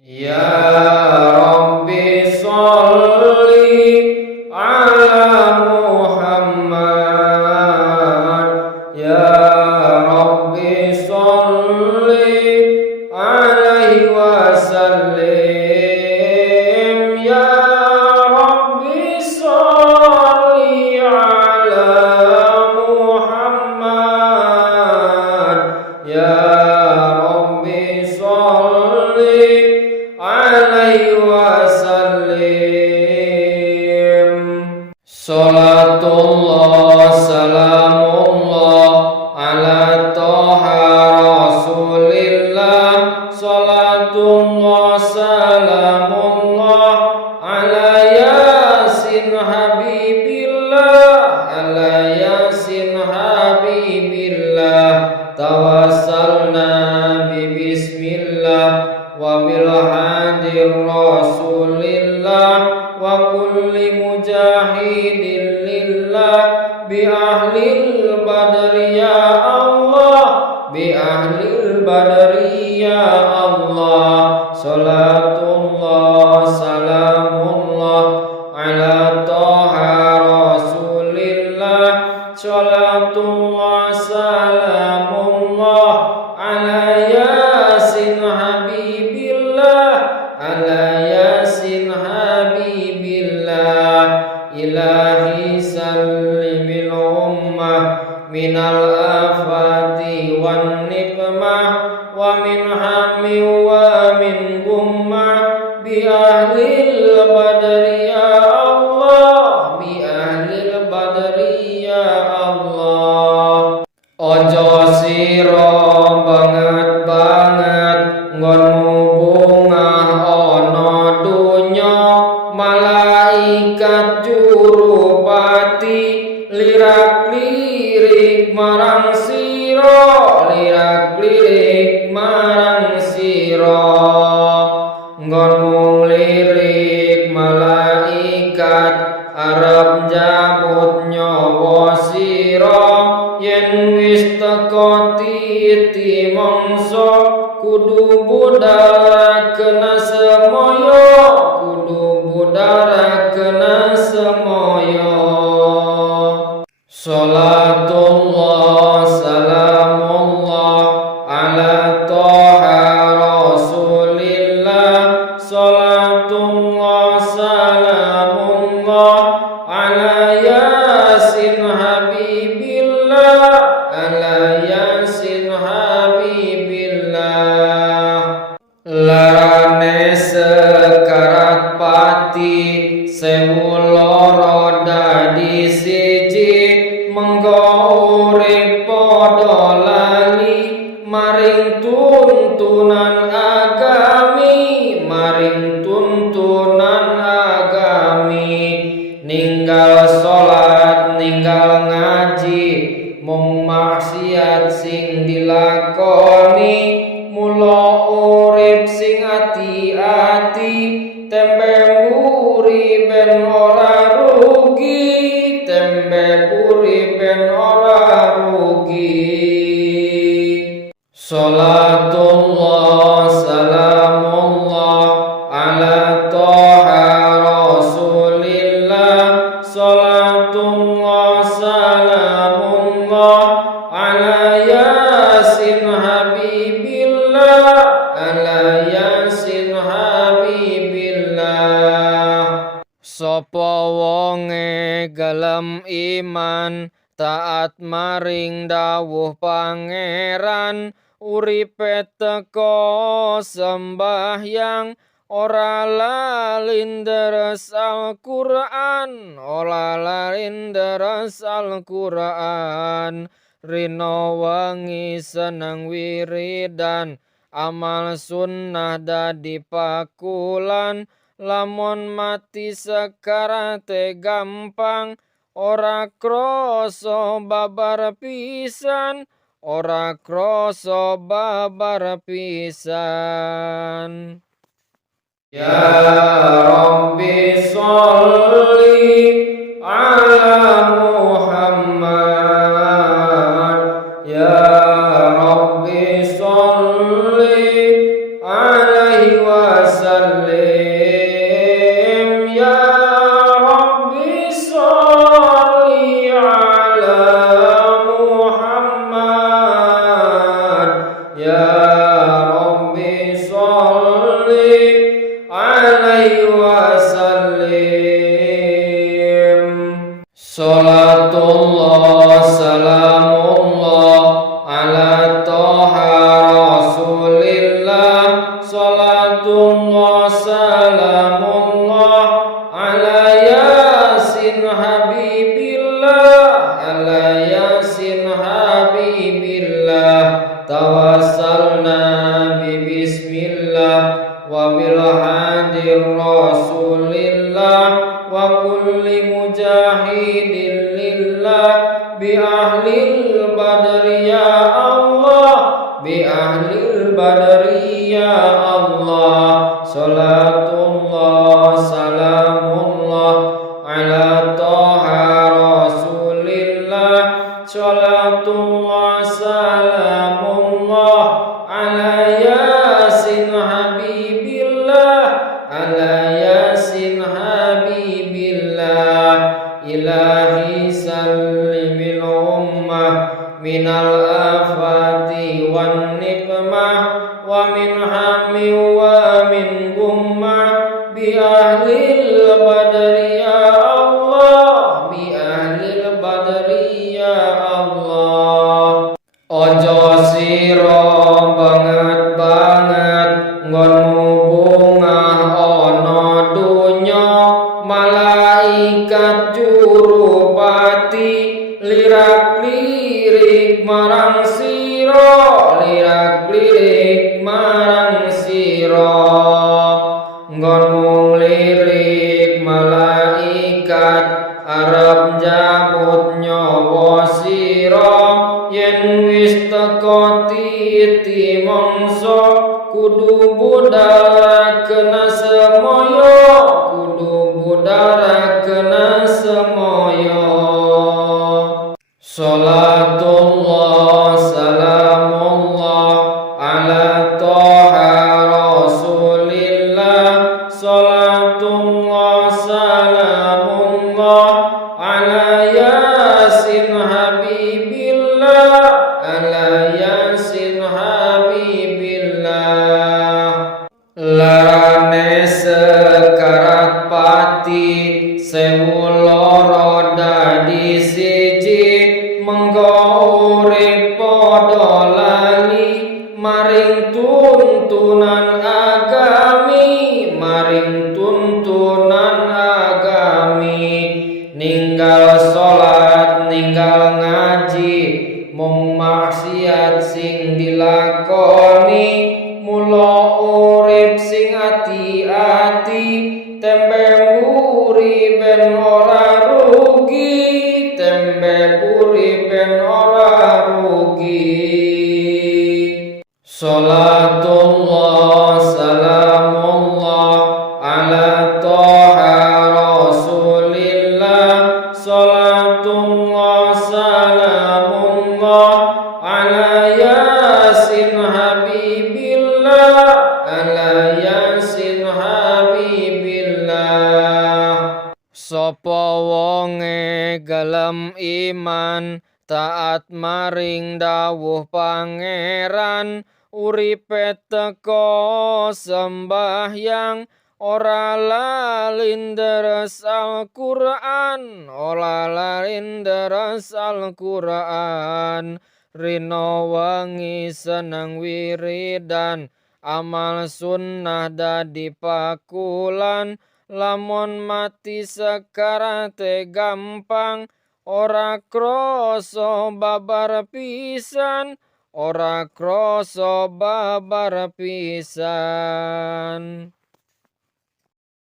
Ya Rabbi sholli ala Muhammad. Ya Rabbi sholli alaihi wasallim. Ya Rabbi sholli ala Muhammad. Ya Rabbi sholli alaihi wasallim. Salatullah salamullah ala toha rasulillah. Salatullah salamullah ala yasin habibillah. Ala yasin habibillah. Tawassalna bi bismillah wa bil hadir rasulillah wa kulli mujahidin lillah bi ahlil badri ya Allah, bi ahlil badri ya Allah. Salatullah salamullah ala toha rasulillah. Salatullah salamullah ala yasin habibillah. Ala yasin habibillah. Ilahi sallimil ummah minal afati wan nikmah wa min hammi wa min gummah bi ahlil badri ya Allah, bi ahlil badri ya Allah. Ojo sira banget-banget nggonmu bungah ana donya. Malaikat jurupati lirak-lirik marang sira, lirak-lirik marang sira. Nggonmu lirik malaikat arep njabut nyawa sira. Yen wis teka titi mangsa kudu budhalaken semoyo, kudu budhalaken semoyo. Salatullah salamullah ala toha rasulillah. Salatullah salamullah ala yasin habibillah. Ala yasin habibillah. Larane sekarat pati sewu loro dadi siji. Mengko urip padha lali maring tuntunan agami, maring tuntunan agami. Ninggal salat, ninggal ngaji, mung maksiat sing dilakoni. Mula urip sing ati-ati, tembe mburi ben ora rugi, tembe mburi ben ora rugi. Salatullah salamullah ala toha rasulillah. Salatullah salamullah ala yasin habibillah. Ala yasin habibillah. Sapa wonge gelem iman taat maring dawuh pangeran, uripe teka sembahyang ora lali deres Al-Qur'an, ora lali deres Al-Qur'an. Rina wengi seneng wiridan, amal sunnah dadi pakulan. Lamun mati sekarate gampang, ora krasa babar pisan, ora krasa babar pisan. Ya Rabbi sholli ala Muhammad. Ya Rabbi sholli alaihi wasallam. bismillah wa bil hadir rasulillah wa kulli mujahidin lillah bi ahlil badri ya Allah bi ahlil badri ya Allah salatullah salamullah ala toha rasulillah salatullah salamullah ala yasin habibillah ala yasin habibillah ilahi sallimil ummah minal afati wan nikmah wa min hammi wa min gummah bi ahlil badri ya Allah bi ahlil badri ya Allah. Ojo siro banget nggon bungah ono dunya malaikat jurupati lirak-lirik marang siro lirak-lirik marang siro nggon lirik malaikat arep jabut nyawa siro yen wis teko titi mangsa kudu budal kena semoyo kudu budal kena semoyo salatullah salamullah ala toha rasulillah salatullah salamullah ala yasin habibillah ala yasin habibillah larane sekarat pati sewu loro dadi siji mengko urip padha lali maring tuntunan agami maring tuntunan agami ninggal salat ninggal ngaji mung maksiat sing dilakoni mula urip sing ati-ati tembe mburi ben ora rugi tembe mburi ben ora rugi salatullah salamullah ala toha rasulillah salatullah salamullah ala yasin habibillah ala yasin habibillah. Sapa wonge gelem iman taat maring dawuh pangeran uripe teko sembahyang ora lalinderes Al-Qur'an ora lalinderes Al-Qur'an rino wengi seneng wiridan amal sunnah dadi pakulan lamun mati sekarate gampang ora kroso babar pisan ora kroso babar pisan.